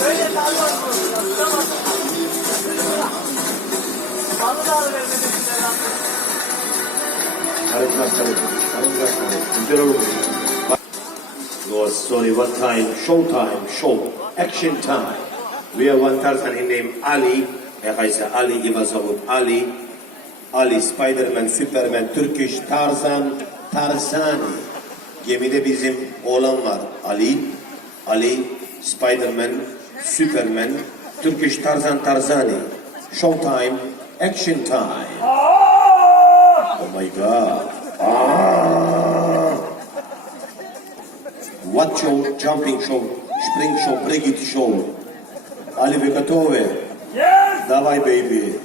Böyle kalmaz mı? Tamam. Bana da vermedi. Sorry, what time? Show time, show. Action time. We have one Tarzan named Ali. Ali Ivazovut Ali. Ali, Spider-Man, Superman, Turkish Tarzan, Tarzani. Gemide bizim oğlan var. Ali, Spider-Man, Superman, Turkish Tarzan, Tarzani. Show time, action time. Oh my God. What show? Jumping show, spring show, break show. Ali, вы готовы? Yes! Давай, baby.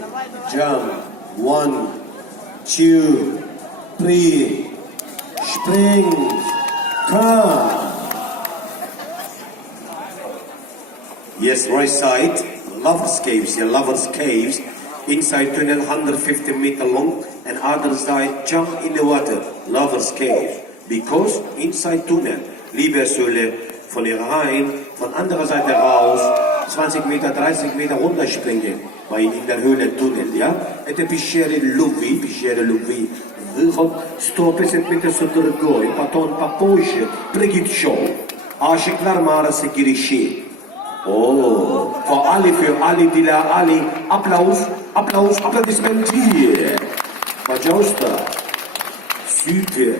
Jump. 1, 2, 3. Spring. Come. Yes, right side. Lovers Caves. Yeah, Lovers Caves. Inside tunnel 150 meter long. And other side jump in the water. Lovers Cave. Because inside tunnel. Liebersöhle von hier rein, von anderer Seite raus, 20 Meter, 30 Meter runterspringen, weil in der Höhle Tunnel, ja? Это пещеры любви. Выход 150 metre su другой, потом попозже, прыгит шоу. Aşıklar mağarası girişi. Oh, für Ali, Dila Ali, Applaus, Applaudissementi. Pожалуйста. Super.